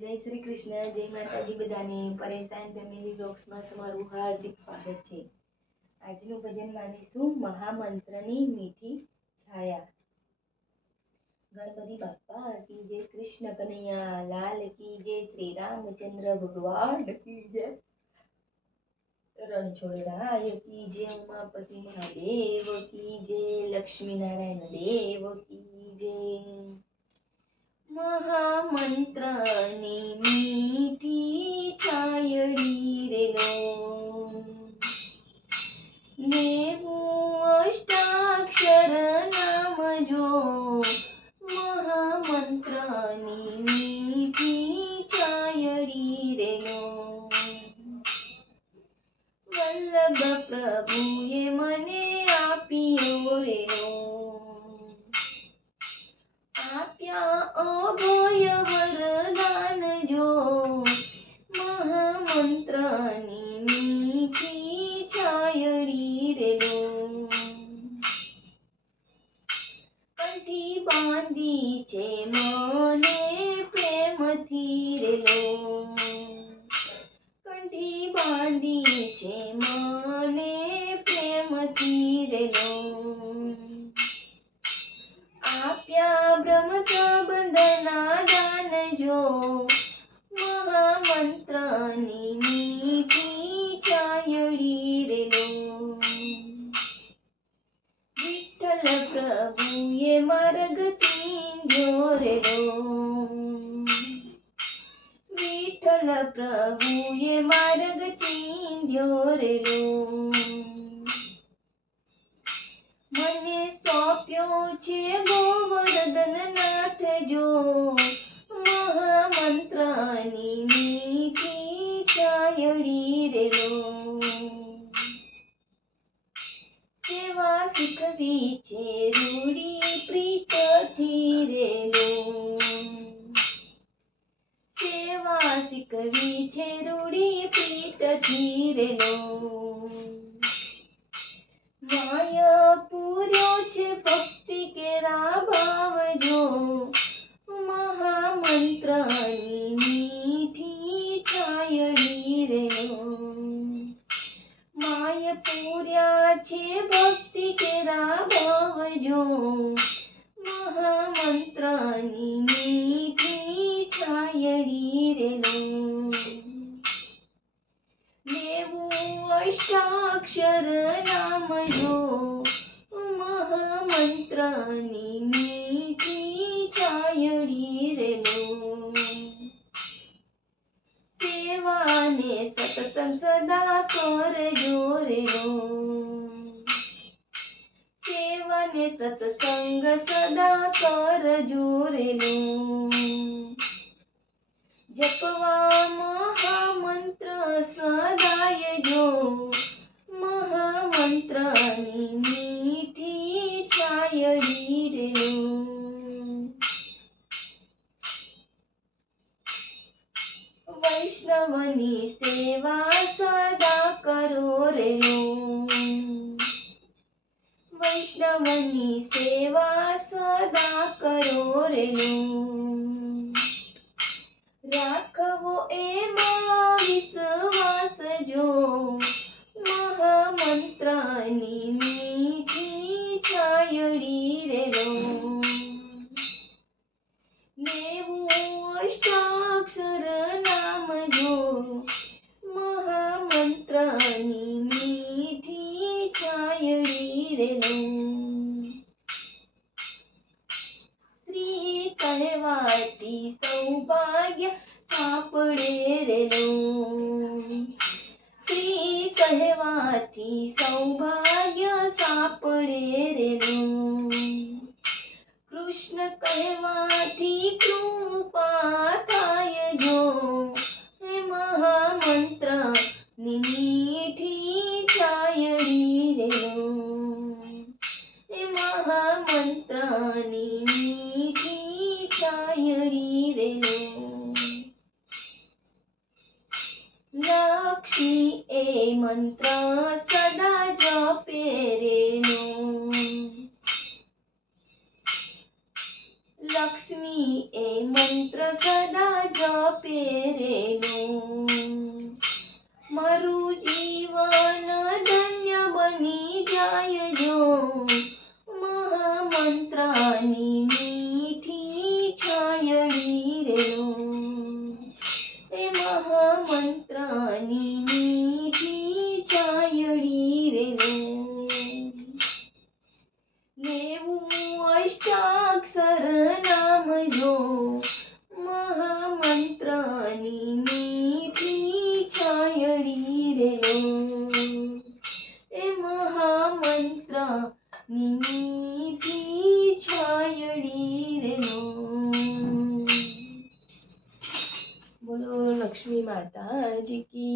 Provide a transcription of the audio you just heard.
જય શ્રી કૃષ્ણ, જય માતાજી બધાને. પરેશાન ફેમિલી બ્લોગ્સમાં તમારું હાર્દિક સ્વાગત છે. આજનું ભજન માનીશું મહામંત્રની મીઠી છાયા. ગણપતિ બાપ્પા કી જય કૃષ્ણ કનૈયા, લાલ કી જય શ્રી રામચંદ્ર ભગવાન કી જય રણછોડરાય કી જય ઉમાપતિ મહાદેવ કી જય લક્ષ્મી નારાયણ દેવ કી જય. મહામંત્રની મીઠી છાયડી અભય વરદાન જો મહામંત્રની મીઠી છાયડી રે લો કંઠી બાંધી છે મને પ્રેમથી બાંધી સંબંધના દાન જો મહામંત્રની મીઠી ચાયડી રે લો વિઠ્ઠલ પ્રભુએ માર્ગ ચીંધ્યો રે લો વિઠ્ઠલ પ્રભુએ માર્ગ ચીંધ્યો રે છે ગોવર્ધન નાથ જો મહામંત્રની મીઠી ચાયડી રેલો સેવા શીખવી છે રૂડી પ્રીતથી રેલો સેવા શીખવી છે રૂડી પ્રીતથી રે લો નેવું અષ્ટાક્ષર નામ જો મહામંત્રની મીઠી છાયડી રે સેવાને સતસંગ સદા કરજો રે સેવાને સત્સંગ સદા કરજો વૈષ્ણવની સેવા સદા કરો રે. વૈષ્ણવની સેવા સદા કરો રે. રાખવો એમાં વિશ્વાસ જો. કહેવાતી સૌભાગ્ય સાંપડે રે શ્રી કહેવાથી સૌભાગ્ય સાંપડે રેલું. કૃષ્ણ કહેવાથી કૃપા લક્ષ્મી એ મંત્ર સદા જપે રેનો. લક્ષ્મી એ મંત્ર સદા જપે રેનું. મારું જીવન ધન્ય બની જાય જો. મહામંત્રની મીઠી છાયડી રેનું. એ મહામંત્રની મહામંત્રની માતાજી છાયડી